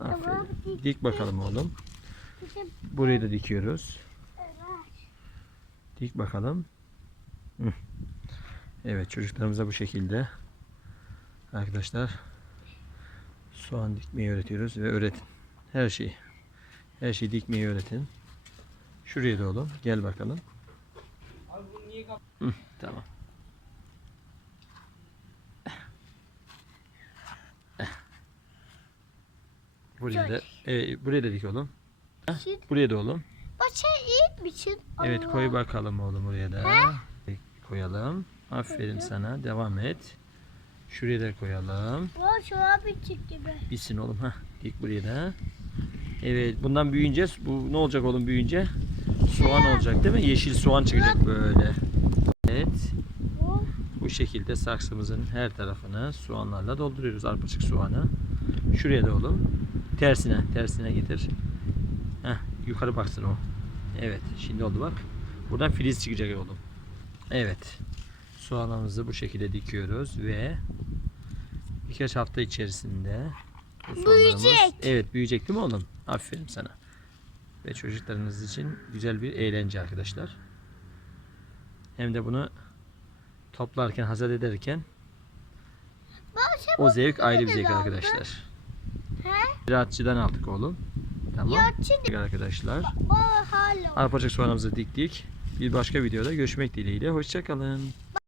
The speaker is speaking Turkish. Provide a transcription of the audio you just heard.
Aferin. dik- Dik bakalım oğlum. Bizim Burayı da dikiyoruz. evet. Dik bakalım. Evet çocuklarımıza bu şekilde arkadaşlar soğan dikmeyi öğretiyoruz ve öğretin. Her şeyi. Her şeyi dikmeyi öğretin. Şuraya da oğlum. Gel bakalım. Abi bunu niye kap- Hı, tamam. Buraya da, evet, buraya da dik oğlum. Şimdi Buraya da oğlum. başa iyi misin? Evet koy bakalım oğlum buraya da. Koyalım. Aferin sana. Devam et. Şuraya da koyalım. Bu şu an bitecek gibi. Bitsin oğlum. ha. Dik buraya da. Evet bundan büyüyünce bu ne olacak oğlum büyüyünce? Soğan olacak değil mi? Yeşil soğan çıkacak böyle. Evet. Bu Bu şekilde saksımızın her tarafını soğanlarla dolduruyoruz. Arpacık soğanı. Şuraya da oğlum. Tersine, tersine getir. Heh, yukarı baksın o. Evet, şimdi oldu bak. Buradan filiz çıkacak oğlum. Evet. Soğanımızı bu şekilde dikiyoruz ve birkaç hafta içerisinde bu Büyüyecek. evet büyüyecek değil mi oğlum? Aferin sana. Ve çocuklarınız için güzel bir eğlence arkadaşlar. Hem de bunu toplarken, hazır ederken başa o zevk ayrı bir zevk arkadaşlar. Ziraatçıdan aldık oğlum. Tamam. Yatçı Arkadaşlar. Arpacık soğanımızı diktik. Bir başka videoda görüşmek dileğiyle. Hoşçakalın.